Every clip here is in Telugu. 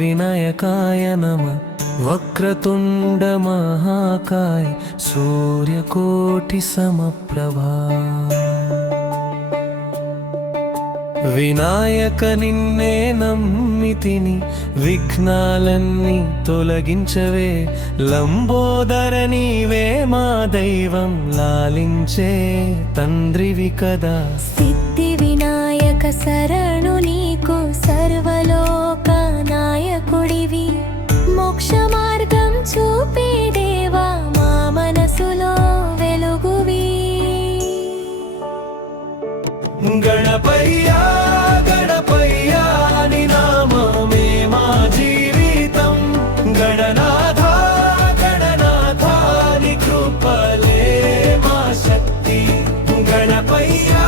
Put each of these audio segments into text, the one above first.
వినాయకాయ నమః వక్రతుండ మహాకాయ సూర్యకోటి సమప్రభా వినాయక నిన్నే నమ్మితిని విఘ్నాలన్నీ తొలగించవే లంబోదర నీవే మా దైవం లాలించే తండ్రివి కదా సిద్ధి వినాయక శరణు నీకు సర్వలోక నాయకుడివి మోక్ష మార్గం చూపే దేవా మా మనసులో వెలుగువి గణపయ్యా గణపయ్యా ని నామమే మా జీవితం గణనాథ గణనాథ ని కృపలే మా శక్తి గణపయ్యా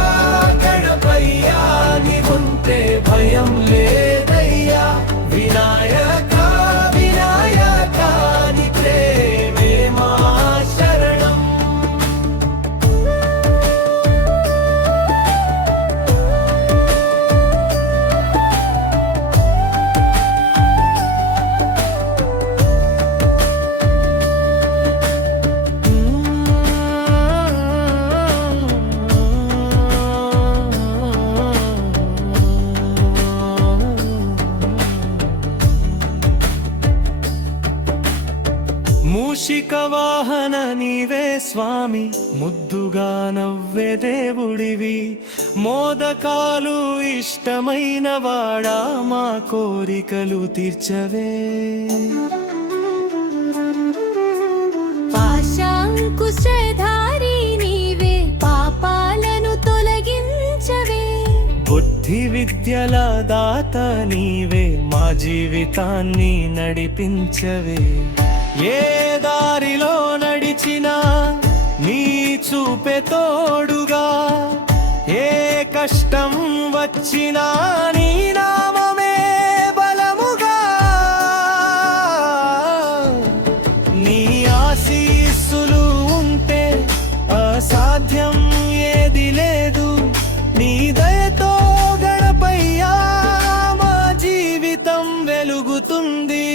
గణపయ్యా ని ఉంటే భయం లేదయ్యా వినాయక వినాయక ని ప్రేమే మా శరణం మూషిక వాహన నీవే స్వామి ముద్దుగా నవ్వే దేవుడివి మోదకాలు ఇష్టమైన వాడా మా కోరికలు తీర్చవే పాశాంకుశధారి నీవే పాపాలను తొలగించవే బుద్ధి విద్యల దాత నీవే మా జీవితాన్ని నడిపించవే ఏ దారిలో నడిచినా నీ చూపే తోడుగా ఏ కష్టం వచ్చినా నీ నామమే బలముగా నీ ఆశీస్సులు ఉంటే అసాధ్యం ఏది లేదు నీ దయతో గణపయ్యా మా జీవితం వెలుగుతుంది